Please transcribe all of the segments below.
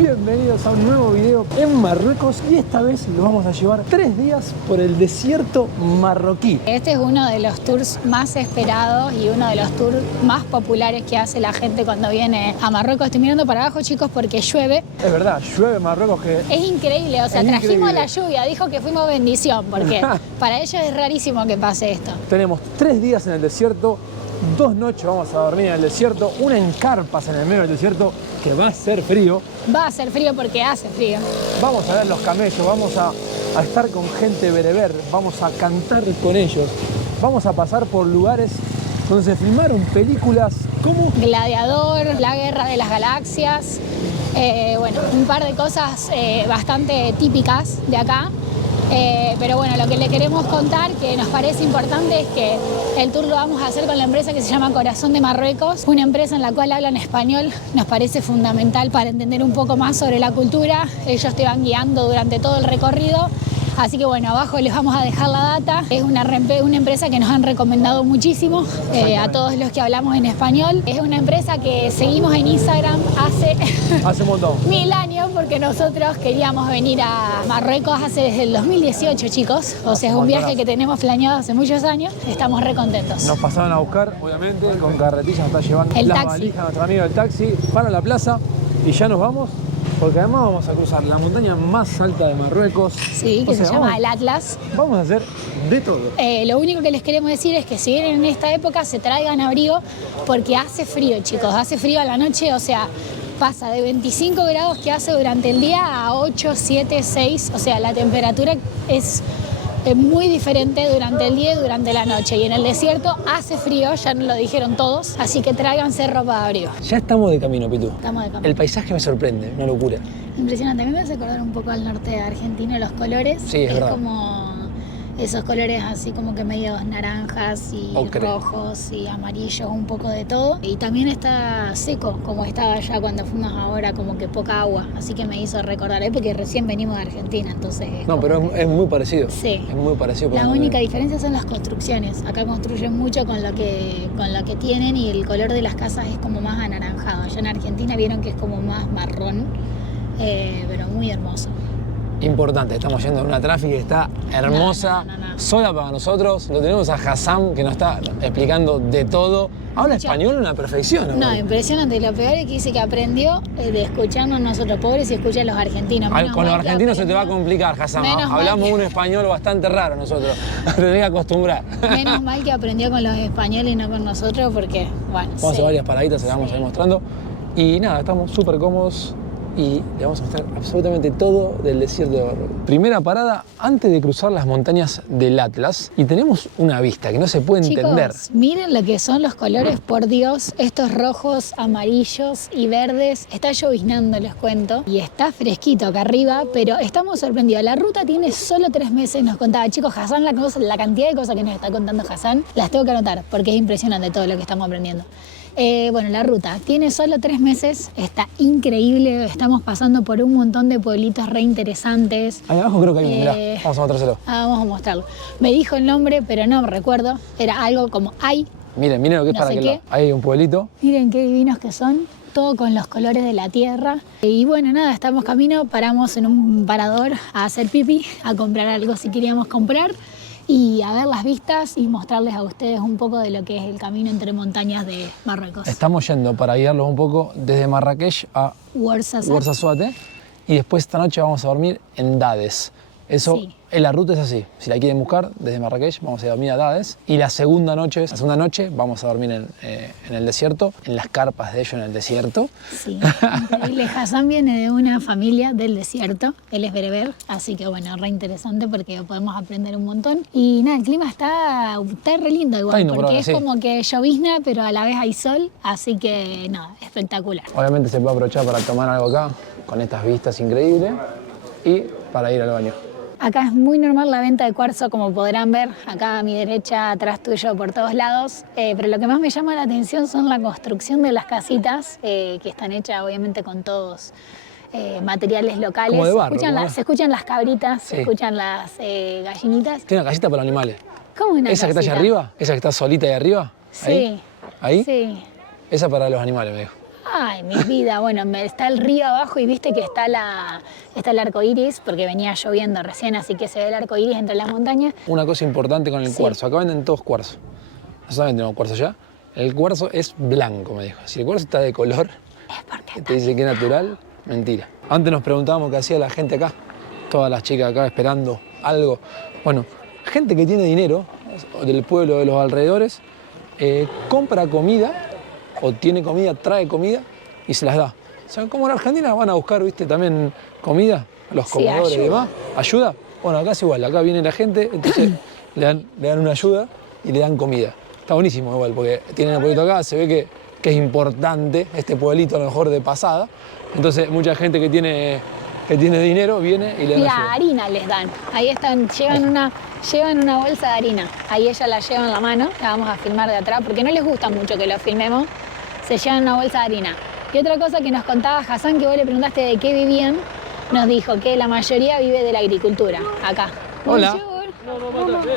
Bienvenidos a un nuevo video en Marruecos y esta vez lo vamos a llevar 3 días por el desierto marroquí. Este es uno de los tours más esperados y uno de los tours más populares que hace la gente cuando viene a Marruecos. Estoy mirando para abajo, chicos, porque llueve. Es verdad, llueve en Marruecos que... Es increíble, o sea, trajimos la lluvia, dijo que fuimos bendición, porque para ellos es rarísimo que pase esto. Tenemos 3 días en el desierto, 2 noches vamos a dormir en el desierto, una en carpas en el medio del desierto, que va a ser frío. Va a ser frío porque hace frío. Vamos a ver los camellos, vamos a estar con gente bereber, vamos a cantar con ellos, vamos a pasar por lugares donde se filmaron películas como Gladiador, La Guerra de las Galaxias, bueno, un par de cosas bastante típicas de acá. Pero bueno, lo que le queremos contar, que nos parece importante, es que el tour lo vamos a hacer con la empresa que se llama Corazón de Marruecos, una empresa en la cual hablan español. Nos parece fundamental para entender un poco más sobre la cultura. Ellos te van guiando durante todo el recorrido. Así que bueno, abajo les vamos a dejar la data. Es una empresa que nos han recomendado muchísimo a todos los que hablamos en español. Es una empresa que seguimos en Instagram hace un montón. 1000 años, porque nosotros queríamos venir a Marruecos desde el 2018, chicos. O sea, es un viaje que tenemos planeado hace muchos años. Estamos re contentos. Nos pasaron a buscar, obviamente, con carretillas nos está llevando el las taxi. valijas, nuestro amigo del taxi, para la plaza y ya nos vamos. Porque además vamos a cruzar la montaña más alta de Marruecos. Sí, que se llama el Atlas. Vamos a hacer de todo. Lo único que les queremos decir es que si vienen en esta época se traigan abrigo, porque hace frío, chicos. Hace frío a la noche, o sea, pasa de 25 grados que hace durante el día a 8, 7, 6. O sea, la temperatura es muy diferente durante el día y durante la noche. Y en el desierto hace frío, ya nos lo dijeron todos, así que tráiganse ropa de abrigo. Ya estamos de camino, Pitu. Estamos de camino. El paisaje me sorprende, una locura. Impresionante. A mí me hace acordar un poco al norte de Argentina, los colores. Sí, es verdad. Como esos colores así como que medio naranjas y rojos y amarillos, un poco de todo. Y también está seco, como estaba allá cuando fuimos ahora, como que poca agua. Así que me hizo recordar, porque recién venimos de Argentina, entonces... No, pero es muy parecido. Sí. Es muy parecido. La única diferencia son las construcciones. Acá construyen mucho con lo que tienen y el color de las casas es como más anaranjado. Allá en Argentina vieron que es como más marrón, pero muy hermoso. Importante, estamos yendo en una tráfica que está hermosa, sola para nosotros. Lo tenemos a Hassan, que nos está explicando de todo. Habla español a una perfección. No, impresionante. Lo peor es que dice que aprendió de escucharnos nosotros pobres y escucha a los argentinos. Con los argentinos se te va a complicar, Hassan. Hablamos un español bastante raro nosotros. Te tenés que acostumbrar. Menos mal que aprendió con los españoles y no con nosotros, porque, bueno, vamos a hacer varias paraditas, se las vamos a ir mostrando. Y nada, estamos súper cómodos y le vamos a mostrar absolutamente todo del desierto de Marruecos. Primera parada antes de cruzar las montañas del Atlas y tenemos una vista que no se puede entender. Miren lo que son los colores, por Dios, estos rojos, amarillos y verdes. Está lloviznando, les cuento, y está fresquito acá arriba, pero estamos sorprendidos. La ruta tiene solo 3 meses, nos contaba, chicos, Hassan, la cantidad de cosas que nos está contando Hassan, las tengo que anotar porque es impresionante todo lo que estamos aprendiendo. Bueno, la ruta tiene solo 3 meses, está increíble, estamos pasando por un montón de pueblitos re interesantes. Ahí abajo creo que hay uno, mirá, vamos a mostrárselo. Vamos a mostrarlo. Me dijo el nombre, pero no me recuerdo, era algo como Ay. Miren lo que es para aquel lado. Ahí hay un pueblito. Miren qué divinos que son, todo con los colores de la tierra. Y bueno, nada, estamos camino, paramos en un parador a hacer pipí, a comprar algo si queríamos comprar, y a ver las vistas y mostrarles a ustedes un poco de lo que es el camino entre montañas de Marruecos. Estamos yendo, para guiarlos un poco, desde Marrakech a Ouarzazate y después esta noche vamos a dormir en Dades. Eso, sí. La ruta es así, si la quieren buscar, desde Marrakech vamos a dormir a Dades y la segunda noche vamos a dormir en el desierto, en las carpas de ellos en el desierto. Sí, increíble. Hassan viene de una familia del desierto, él es bereber, así que bueno, re interesante porque podemos aprender un montón. Y nada, el clima está re lindo igual, porque es como que llovizna, pero a la vez hay sol, así que nada, espectacular. Obviamente se puede aprovechar para tomar algo acá, con estas vistas increíbles, y para ir al baño. Acá es muy normal la venta de cuarzo, como podrán ver, acá a mi derecha, atrás tuyo, por todos lados. Pero lo que más me llama la atención son la construcción de las casitas, que están hechas obviamente con todos materiales locales. Como de barro, se escuchan las cabritas, sí. Se escuchan las gallinitas. Tiene una casita para los animales. ¿Cómo una ¿Esa casita? Que está allá arriba? ¿Esa que está solita ahí arriba? Sí. ¿Ahí? Sí. Esa para los animales, me dijo. Ay, mi vida, bueno, está el río abajo y viste que está el arco iris, porque venía lloviendo recién, así que se ve el arco iris entre las montañas. Una cosa importante con el cuarzo, acá venden todos cuarzos. No solamente tenemos cuarzo ya, el cuarzo es blanco, me dijo. Si el cuarzo está de color, te dice que es natural, mentira. Antes nos preguntábamos qué hacía la gente acá, todas las chicas acá esperando algo. Bueno, gente que tiene dinero, del pueblo, de los alrededores, compra comida, o tiene comida, trae comida y se las da. O sea, como en Argentina van a buscar, viste, también comida, los comedores y demás, ayuda. Bueno, acá es igual, acá viene la gente, entonces le dan una ayuda y le dan comida. Está buenísimo igual, porque tienen el pueblito acá, se ve que es importante este pueblito a lo mejor de pasada. Entonces mucha gente que tiene dinero viene y le dan ayuda. Harina les dan. Ahí están, llevan una bolsa de harina. Ahí ella la lleva en la mano, la vamos a filmar de atrás, porque no les gusta mucho que lo filmemos. Se llevan una bolsa de harina. Y otra cosa que nos contaba Hassan, que vos le preguntaste de qué vivían, nos dijo que la mayoría vive de la agricultura, acá. Hola.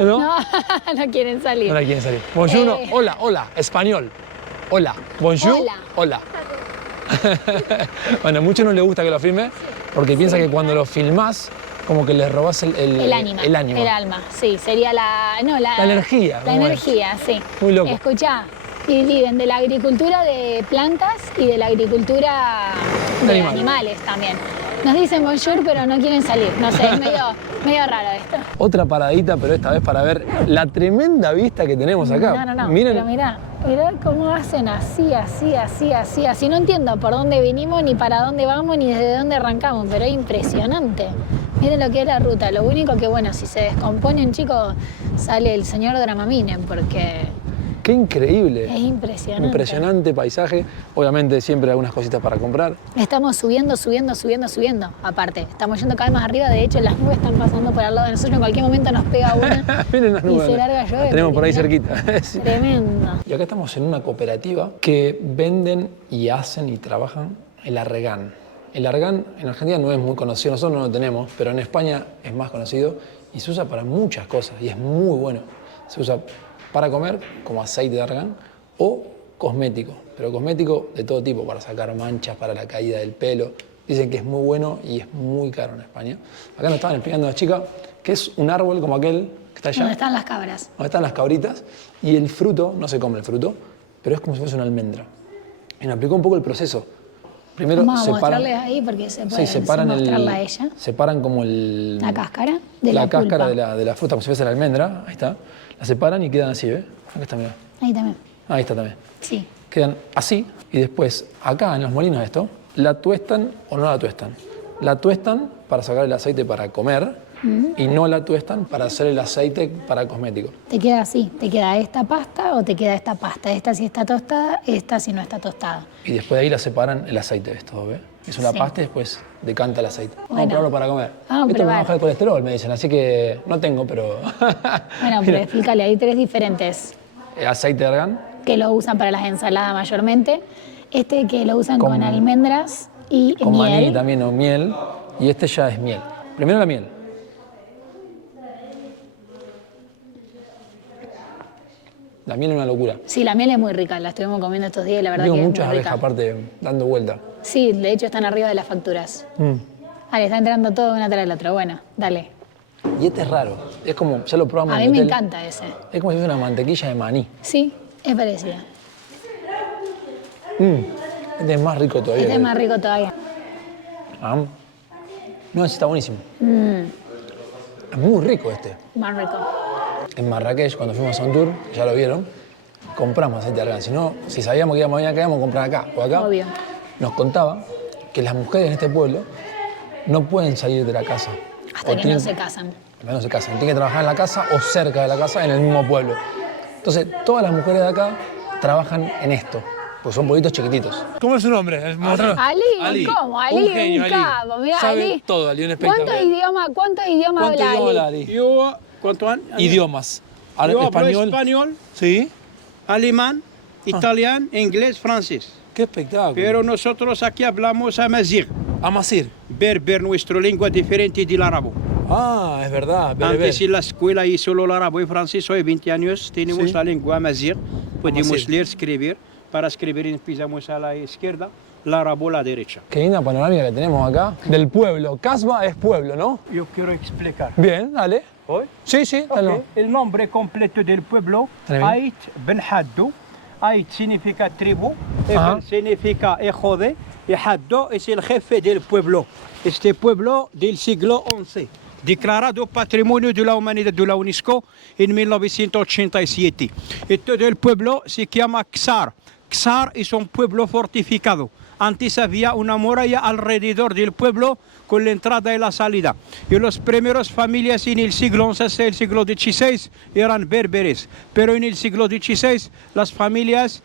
¿No? No quieren salir. No quieren salir. Bonjour, no. Hola, español. Hola. Bonjour, hola. Bueno, a muchos no les gusta que lo filme porque piensan que cuando lo filmás, como que les robás el ánima. El alma, sí. Sería la energía. La energía, sí. Muy loco. Escuchá, y viven de la agricultura de plantas y de la agricultura de animales también. Nos dicen bonjour, pero no quieren salir. No sé, es medio raro esto. Otra paradita, pero esta vez para ver la tremenda vista que tenemos acá. No. Miren. Pero mirá cómo hacen así. No entiendo por dónde vinimos, ni para dónde vamos, ni desde dónde arrancamos, pero es impresionante. Miren lo que es la ruta. Lo único que, bueno, si se descomponen, chicos, sale el señor Dramamine, porque... ¡Qué increíble! Es impresionante. Impresionante paisaje. Obviamente siempre algunas cositas para comprar. Estamos subiendo. Aparte, estamos yendo cada vez más arriba. De hecho, las nubes están pasando por al lado de nosotros. En cualquier momento nos pega una Miren las nubes, y se larga a llover. Tenemos por ahí cerquita. Tremendo. Y acá estamos en una cooperativa que venden y hacen y trabajan el argán. El argán en Argentina no es muy conocido, nosotros no lo tenemos, pero en España es más conocido y se usa para muchas cosas y es muy bueno. Se usa para comer, como aceite de argán, o cosmético, pero cosmético de todo tipo, para sacar manchas, para la caída del pelo. Dicen que es muy bueno y es muy caro en España. Acá nos estaban explicando las chicas que es un árbol como aquel que está allá. ¿Dónde están las cabras? Donde están las cabritas, y el fruto, no se come el fruto, pero es como si fuese una almendra. Y nos explicó un poco el proceso. Primero vamos a separan, mostrarles ahí porque se puede separan a ella. Separan como la cáscara la cáscara de la fruta, como si fuese la almendra, ahí está. La separan y quedan así, ¿ves? Acá está, mirá. Ahí también. Ahí está también. Sí. Quedan así y después, acá en los molinos esto, la tuestan o no la tuestan. La tuestan para sacar el aceite para comer y no la tuestan para hacer el aceite para cosmético. Te queda así, te queda esta pasta o te queda esta pasta. Esta si está tostada, esta si no está tostada. Y después de ahí la separan el aceite de esto, ¿ves? Es una pasta y después decanta el aceite. Bueno. Vamos a probarlo para comer. Esto me baja el colesterol, me dicen, así que no tengo, pero... Bueno, pero explícale, hay 3 diferentes. Aceite de argán. Que lo usan para las ensaladas mayormente. Este que lo usan con almendras y con miel. Maní también o miel. Y este ya es miel. Primero la miel. La miel es una locura. Sí, la miel es muy rica, la estuvimos comiendo estos días y la verdad Tengo que es muchas muy rica. abejas aparte dando vuelta. Sí, de hecho están arriba de las facturas. Vale, está entrando todo una tras del otro. Bueno, dale. Y este es raro. Es como, ya lo probamos. A mí me encanta ese. Es como si fuese una mantequilla de maní. Sí, es parecida. Este es más rico todavía. Este es más rico todavía. No, este está buenísimo. Es muy rico este. Más rico. En Marrakech, cuando fuimos a un tour, ya lo vieron, compramos aceite de argán. Si no, si sabíamos que íbamos a venir acá, íbamos a comprar acá o acá. Obvio. Nos contaba que las mujeres en este pueblo no pueden salir de la casa. Hasta que no se casan. No se casan. Tienen que trabajar en la casa o cerca de la casa, en el mismo pueblo. Entonces, todas las mujeres de acá trabajan en esto. Pues son pueblitos chiquititos. ¿Cómo es su nombre? Ali, ¿cómo? Ali, un capo. Mirá, sabe Ali. todo, Ali, un espectáculo. ¿Cuántos idiomas habla Ali? Yo, ¿cuántos años? Idiomas. Yo hablo Español. español, Sí. alemán, italiano, inglés, francés. Qué espectáculo. Pero nosotros aquí hablamos amazigh. Amazigh. Berber, nuestra lengua diferente del árabe. Ah, es verdad. Antes en la escuela y solo el árabe y francés, hoy 20 años, tenemos Sí. la lengua amazigh. Podemos Amazigh. leer, escribir. Para escribir empezamos a la izquierda, el árabe a la derecha. Qué linda panorámica que tenemos acá. Del pueblo. Kasba es pueblo, ¿no? Yo quiero explicar. Bien, dale. ¿Hoy? Sí, sí, dale. Ok. El nombre completo del pueblo, Tremendo. Ait Ben Haddo. Ait significa tribu, Ajá. Eben significa hijo de, y Haddo es el jefe del pueblo. Este pueblo del siglo XI, declarado Patrimonio de la Humanidad de la UNESCO en 1987. Y todo el pueblo se llama Ksar. Ksar es un pueblo fortificado. Antes había una muralla alrededor del pueblo con la entrada y la salida. Y las primeras familias en el siglo XI hasta el siglo XVI eran berberes. Pero en el siglo XVI las familias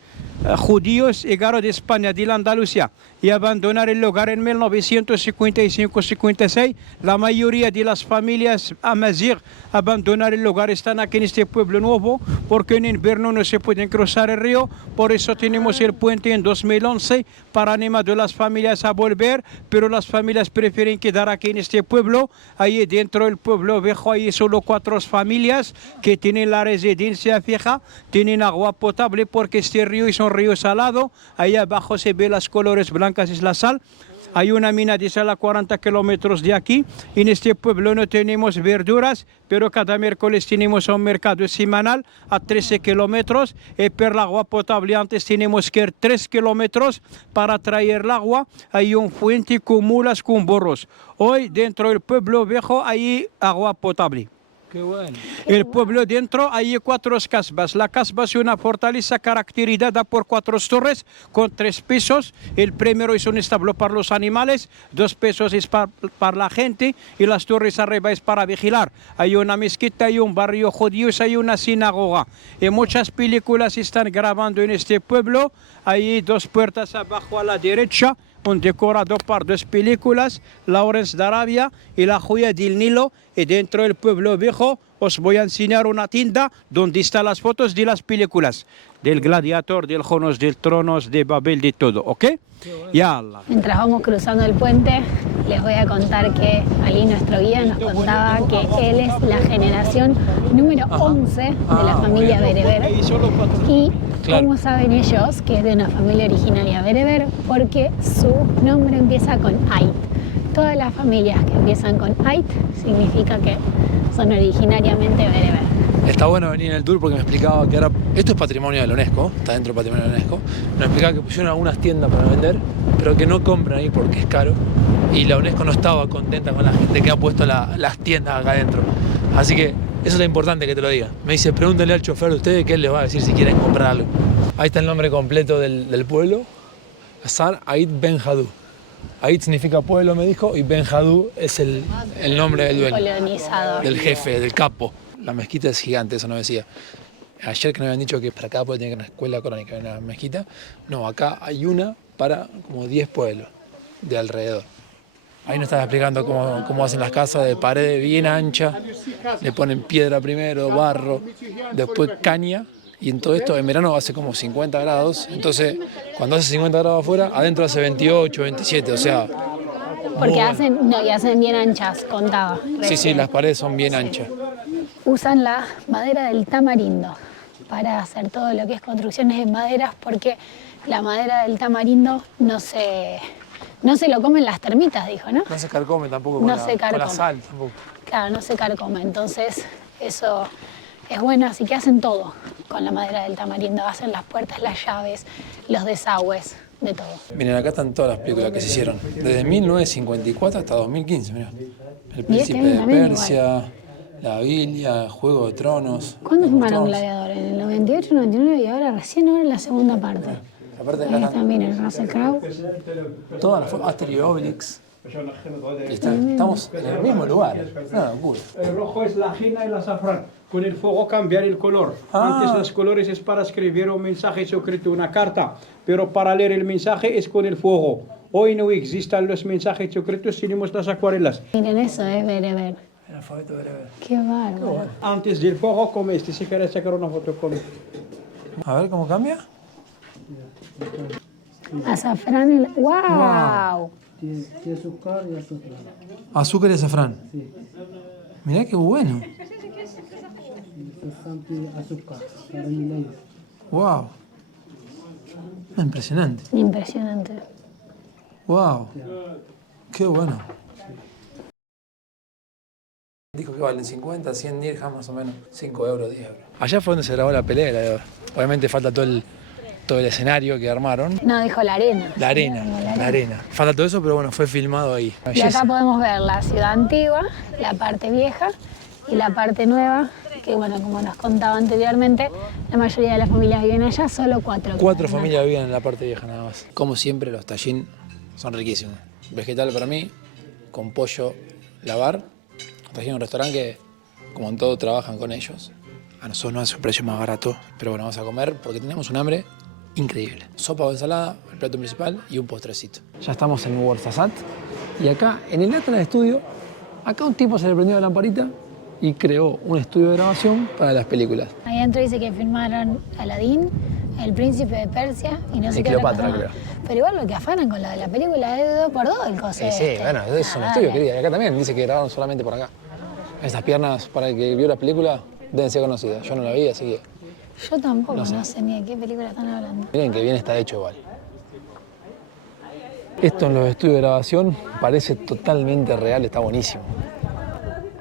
judíos llegaron de España, de la Andalucía, y abandonaron el lugar en 1955-56. La mayoría de las familias amazigh abandonaron el lugar, están aquí en este pueblo nuevo, porque en invierno no se pueden cruzar el río. Por eso tenemos el puente en 2011 para animar a las familias a volver, pero las familias prefieren quedar aquí en este pueblo. Ahí dentro del pueblo viejo hay solo 4 familias que tienen la residencia fija, tienen agua potable porque este río es un río salado. Ahí abajo se ve las colores blancas, es la sal. Hay una mina de sal a 40 kilómetros de aquí. En este pueblo no tenemos verduras, pero cada miércoles tenemos un mercado semanal a 13 kilómetros. Y por el agua potable antes tenemos que ir 3 kilómetros para traer el agua. Hay un fuente con mulas, con burros. Hoy dentro del pueblo viejo hay agua potable. Qué bueno. El pueblo dentro hay 4 casbas. La casba es una fortaleza caracterizada por 4 torres con 3 pisos. El primero es un establo para los animales, 2 pisos es para la gente y las torres arriba es para vigilar. Hay una mezquita, hay un barrio judío, hay una sinagoga. Y muchas películas están grabando en este pueblo. Hay 2 puertas abajo a la derecha, un decorado para 2 películas, Lawrence de Arabia y La joya del Nilo. Y dentro del pueblo viejo os voy a enseñar una tienda donde están las fotos de las películas, del Gladiator, del Juegos del Tronos, de Babel, de todo, ¿ok? Ya Allah. Mientras vamos cruzando el puente, les voy a contar que Ali, nuestro guía, nos contaba que él es la generación número 11 de la familia bereber. Y Claro. ¿cómo saben ellos que es de una familia originaria bereber? Porque su nombre empieza con Ait. Todas las familias que empiezan con Ait significa que son originariamente bereber. Está bueno venir en el tour porque me explicaba que ahora esto es patrimonio de la UNESCO, está dentro del patrimonio de la UNESCO. Nos explicaba que pusieron algunas tiendas para vender, pero que no compran ahí porque es caro. Y la UNESCO no estaba contenta con la gente que ha puesto las tiendas acá adentro. Así que eso es lo importante que te lo diga. Me dice, pregúntenle al chofer de ustedes que él les va a decir si quieren comprar algo. Ahí está el nombre completo del pueblo. Ksar Ait Ben Hadou. Ait significa pueblo, me dijo, y Ben Hadou es el nombre del dueño, Colonizador. del jefe, del capo. La mezquita es gigante, eso no decía. Ayer que nos habían dicho que para cada pueblo tiene que haber una escuela coránica, una mezquita. No, acá hay una para como 10 pueblos de alrededor. Ahí nos estaba explicando cómo hacen las casas de pared bien ancha. Le ponen piedra primero, barro, después caña. Y en todo esto, en verano hace como 50 grados. Entonces, cuando hace 50 grados afuera, adentro hace 28, 27. O sea, Porque hacen bien anchas, contaba. sí, las paredes son bien anchas. Usan la madera del tamarindo para hacer todo lo que es construcciones en maderas, porque la madera del tamarindo no se lo comen las termitas, dijo, ¿no? No se carcome tampoco No con se carcome. la sal tampoco. Claro, no se carcome, entonces eso es bueno, así que hacen todo con la madera del tamarindo, hacen las puertas, las llaves, los desagües, de todo. Miren, acá están todas las películas que se hicieron, desde 1954 hasta 2015, mirá. El Príncipe de Persia, La Biblia, Juego de Tronos. ¿Cuándo Game of filmaron Thrones. Gladiador? ¿En el 98, 99 y ahora en la segunda parte? Aparte Ahí acá están, miren, Russell Crowe. todas las fotos, Asterix y Obelix. Estamos en el mismo lugar, una locura. El rojo es la henna y el azafrán. Con el fuego cambiar el color. Ah. Antes los colores es para escribir un mensaje secreto, una carta, pero para leer el mensaje es con el fuego. Hoy no existen los mensajes secretos, tenemos las acuarelas. Miren, eso es bereber. El alfabeto bereber. Qué bárbaro. Antes del fuego come este, si quieres sacar una foto come. A ver cómo cambia. Azafrán, ¡wow! Tiene azúcar y azafrán. Azúcar y azafrán. Sí, Mirá qué bueno. bastante azúcar, caramelos. Wow. Impresionante. Impresionante. Wow. Qué bueno. Dijo que valen 50, 100 dirhams más o menos. 5 euros, 10 euros. Allá fue donde se grabó la pelea. Obviamente falta todo el escenario que armaron. No, dijo la arena. La arena. Falta todo eso, pero bueno, fue filmado ahí. Y acá podemos ver la ciudad antigua, la parte vieja y la parte nueva, que bueno, como nos contaba anteriormente, la mayoría de las familias viven allá, solo 4. 4 familias viven en la parte vieja nada más. Como siempre, los tajín son riquísimos. Vegetal para mí, con pollo lavar. Tajín es un restaurante que, como en todo, trabajan con ellos. A nosotros nos hace un precio más barato, pero bueno, vamos a comer porque tenemos un hambre increíble. Sopa o ensalada, el plato principal y un postrecito. Ya estamos en Ouarzazate y acá, en el Atlas Studio, acá un tipo se le prendió la lamparita y creó un estudio de grabación para las películas. Ahí adentro dice que filmaron Aladín, El Príncipe de Persia y no sé qué. Cleopatra, creo. Pero igual lo que afanan con la de la película es de 2x2 el coso. Sí, bueno, es un estudio, querida. Y acá también dice que grabaron solamente por acá. Estas piernas, para el que vio la película, deben ser conocidas. Yo no la vi, así que... Yo tampoco, no sé ni de qué película están hablando. Miren que bien está hecho igual. Esto en los estudios de grabación parece totalmente real, está buenísimo.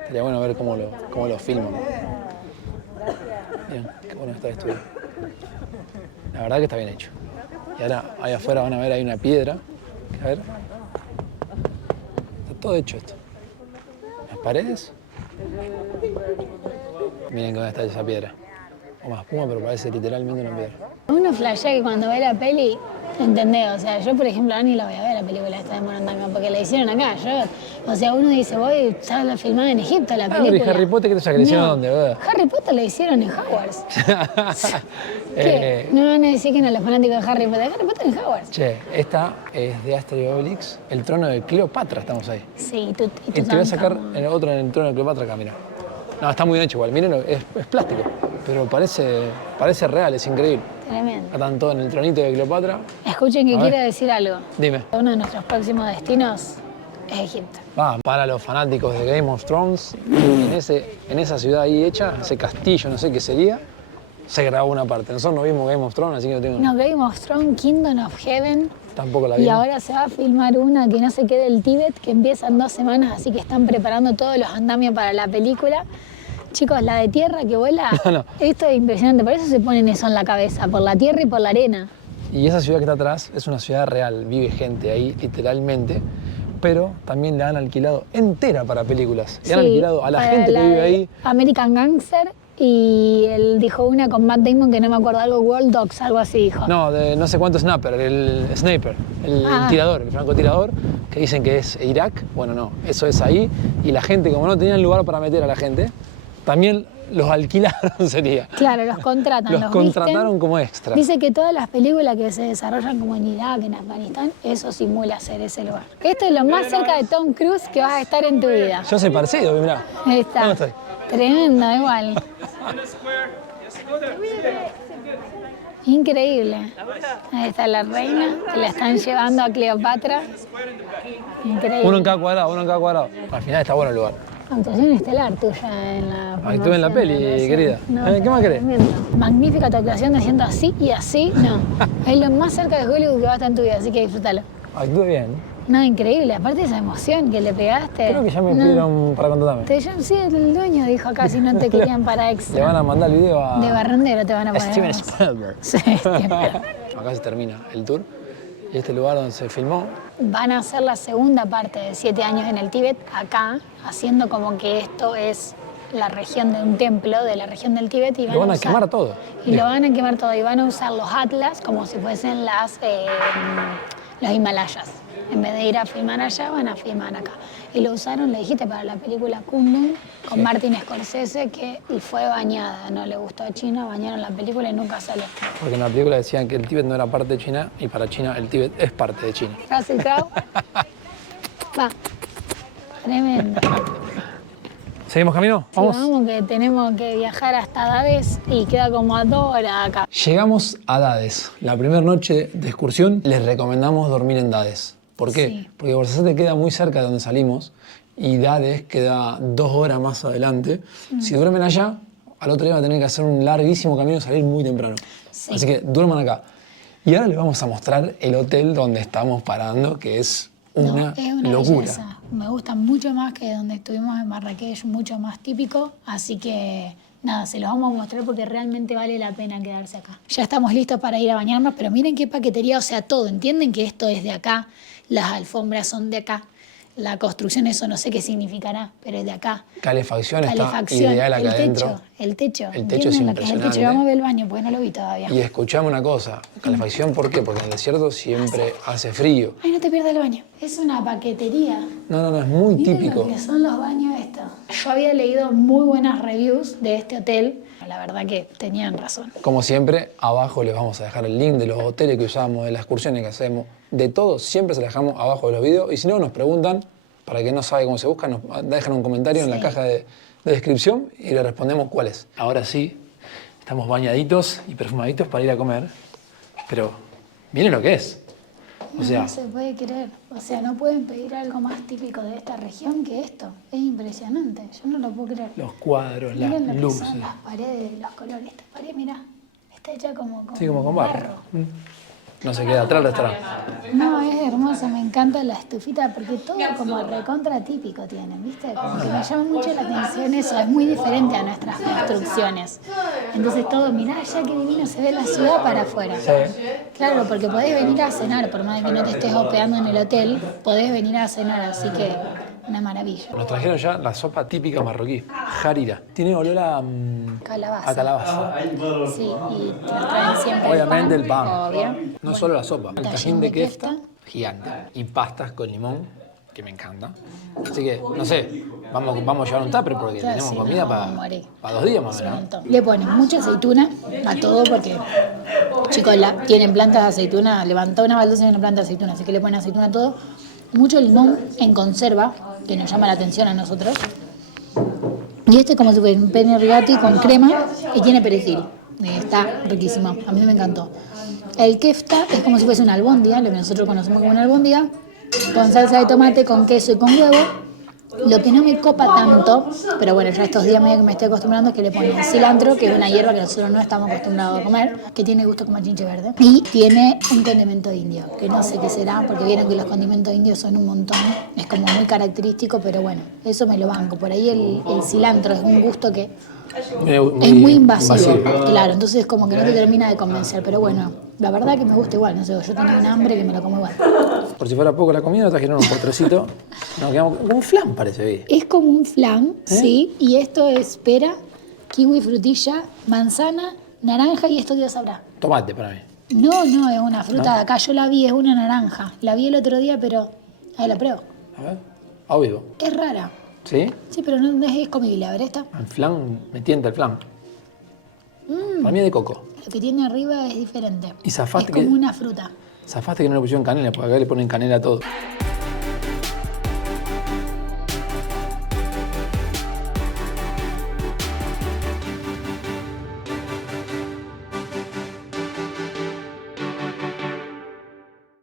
Sería bueno ver cómo lo filman. Miren, qué bueno está el estudio. La verdad que está bien hecho. Y ahora ahí afuera van a ver, hay una piedra. A ver. Está todo hecho esto. Las paredes. Miren cómo está esa piedra. O más espuma, pero parece literalmente una piedra. Uno flashea que cuando ve la peli, ¿entendés? O sea, yo por ejemplo ahora ni la voy a ver la película esta de Morandanga porque la hicieron acá. O sea, uno dice, voy, ya la filmada en Egipto la película. ¿Y Harry Potter qué te que la hicieron dónde, verdad? Harry Potter la hicieron en Hogwarts. ¿Qué? ¿No van a decir que no los fanáticos de Harry Potter? Harry Potter en Hogwarts. Che, esta es de Asterix Obelix, el trono de Cleopatra, estamos ahí. Sí, y te voy a sacar otro en el trono de Cleopatra acá, mira. No, está muy hecho igual, miren, es plástico, pero parece real, es increíble. Tremendo. Acá están todos en el tronito de Cleopatra. Escuchen que quiero decir algo. Dime. Uno de nuestros próximos destinos es Egipto. Para los fanáticos de Game of Thrones, en esa ciudad ahí hecha, ese castillo, no sé qué sería, se grabó una parte. Nosotros no vimos Game of Thrones, así que no tengo... No, Game of Thrones, Kingdom of Heaven. Tampoco la vimos. Y ahora se va a filmar una que no se quede el Tíbet, que empieza en 2 semanas, así que están preparando todos los andamios para la película. Chicos, la de tierra que vuela, no. Esto es impresionante, por eso se ponen eso en la cabeza, por la tierra y por la arena. Y esa ciudad que está atrás es una ciudad real, vive gente ahí literalmente, pero también la han alquilado entera para películas. Le han alquilado a la gente que vive ahí. American Gangster y él dijo una con Matt Damon que no me acuerdo, algo World Dogs, algo así dijo. No, de no sé cuánto sniper, el tirador, el francotirador, que dicen que es Irak. Bueno, no, eso es ahí. Y la gente, como no tenían lugar para meter a la gente, también los alquilaron, sería. Claro, los contratan. Los contrataron visten. Como extra. Dice que todas las películas que se desarrollan como en Irak, en Afganistán, eso simula ser ese lugar. Esto es lo más cerca de Tom Cruise que vas a estar en tu vida. Yo soy parecido, mirá. Ahí está. ¿Dónde estoy? Tremendo, igual. Increíble. Ahí está la reina, que la están llevando a Cleopatra. Increíble. Uno en cada cuadrado. Al final está bueno el lugar. Actuación estelar tuya en la Estuve en la peli, querida. No, ¿qué más querés? Magnífica tu actuación haciendo así y así. No, es lo más cerca de Hollywood que va a estar en tu vida, así que disfrútalo. Actúe bien. No, increíble. Aparte de esa emoción que le pegaste. Creo que ya me pidieron para contratarme. Sí, el dueño dijo acá si no te querían para extra. Te van a mandar el video a... De barrendero te van a poner. Steven Spielberg. Sí, Spielberg. Acá se termina el tour. Y este lugar donde se filmó. Van a hacer la segunda parte de 7 años en el Tíbet, acá, haciendo como que esto es la región de un templo de la región del Tíbet. Y lo van a quemar todo. Y lo van a quemar todo. Y van a usar los atlas como si fuesen los Himalayas. En vez de ir a filmar allá, van a filmar acá. Y lo usaron, le dijiste, para la película Kundun, con Martin Scorsese, que fue bañada. No le gustó a China, bañaron la película y nunca salió. Porque en la película decían que el Tíbet no era parte de China, y para China el Tíbet es parte de China. Russell Crowe. Va. Tremendo. ¿Seguimos camino? Vamos. Sí, vamos, que tenemos que viajar hasta Dades y queda como a 2 horas acá. Llegamos a Dades. La primera noche de excursión les recomendamos dormir en Dades. ¿Por qué? Sí. Porque Ouarzazate queda muy cerca de donde salimos y Dades queda 2 horas más adelante. Si duermen allá, al otro día van a tener que hacer un larguísimo camino y salir muy temprano. Sí. Así que duerman acá. Y ahora les vamos a mostrar el hotel donde estamos parando, que es una locura. Belleza. Me gusta mucho más que donde estuvimos en Marrakech, mucho más típico. Así que nada, se los vamos a mostrar porque realmente vale la pena quedarse acá. Ya estamos listos para ir a bañarnos, pero miren qué paquetería, o sea, todo. ¿Entienden que esto es de acá? Las alfombras son de acá. La construcción, eso no sé qué significará, pero es de acá. Calefacción está ideal acá adentro. El techo es lo que es el impresionante. techo? Vamos a ver el baño porque no lo vi todavía. Y escuchame una cosa, calefacción, ¿por qué? Porque en el desierto siempre hace frío. Ay, no te pierdas el baño. Es una paquetería. No, es muy Miren típico. lo que son los baños estos. Yo había leído muy buenas reviews de este hotel. La verdad que tenían razón. Como siempre, abajo les vamos a dejar el link de los hoteles que usamos, de las excursiones que hacemos, de todo, siempre se los dejamos abajo de los videos. Y si no, nos preguntan, para quien no sabe cómo se busca, nos dejan un comentario en la caja de descripción y le respondemos cuál es. Ahora sí, estamos bañaditos y perfumaditos para ir a comer, pero miren lo que es. O sea, no se puede creer. O sea, no pueden pedir algo más típico de esta región que esto. Es impresionante. Yo no lo puedo creer. los cuadros, las Miren lo que luces. son las paredes, los colores. Esta pared, mirá, está hecha como con, Sí, como con barro. No se queda atrás el restaurante. No, es hermoso, me encanta la estufita porque todo como recontra típico tienen, ¿viste? Como que me llama mucho la atención eso, es muy diferente a nuestras construcciones. Entonces todo, mirá ya qué divino se ve la ciudad para afuera. Sí. Claro, porque podés venir a cenar, por más que no te estés hospedando en el hotel, podés venir a cenar, así que una maravilla. Nos trajeron ya la sopa típica marroquí, harira. Tiene olor a Calabaza. a calabaza. Sí, y nos traen siempre Obviamente el pan. Obvio. No solo la sopa, el Tajín tajín de de kefta, kefta. gigante. Y pastas con limón, que me encanta. Así que, no sé, vamos a llevar un tupper porque Claro, tenemos sí, comida no, para morí. 2 días más o Un menos. montón. Le ponen mucha aceituna a todo porque, chicos, tienen plantas de aceituna, levantó una baldosa y una planta de aceituna, así que le ponen aceituna a todo. Mucho limón en conserva, que nos llama la atención a nosotros. Y este es como si fuera un penne rigati con crema y tiene perejil. Está riquísimo, a mí me encantó. El kefta es como si fuese una albóndiga, lo que nosotros conocemos como una albóndiga, con salsa de tomate, con queso y con huevo. Lo que no me copa tanto, pero bueno, ya estos días medio que me estoy acostumbrando, es que le ponen cilantro, que es una hierba que nosotros no estamos acostumbrados a comer, que tiene gusto como a chinche verde. Y tiene un condimento indio, que no sé qué será, porque vieron que los condimentos indios son un montón. Es como muy característico, pero bueno, eso me lo banco. Por ahí el cilantro es un gusto que es muy invasivo. Claro, entonces como que no te termina de convencer, pero bueno, la verdad que me gusta igual, no sé, yo tenía un hambre que me lo como igual. Por si fuera poco la comida, nos trajeron un postrecito. Nos quedamos como un flan, parece. ¿Ve? Es como un flan, sí, y esto es pera, kiwi, frutilla, manzana, naranja y esto Dios sabrá. Tomate para mí. No, es una fruta de acá, yo la vi, es una naranja. La vi el otro día, pero ahí la pruebo. A ver, a vivo. Es rara. ¿Sí? Sí, pero no es comible, a ver esta. El flan, me tienta el flan. Para mí es de coco. Lo que tiene arriba es diferente. Y zafaste es como que- una fruta. Zafaste que no le pusieron canela, porque acá le ponen canela a todo.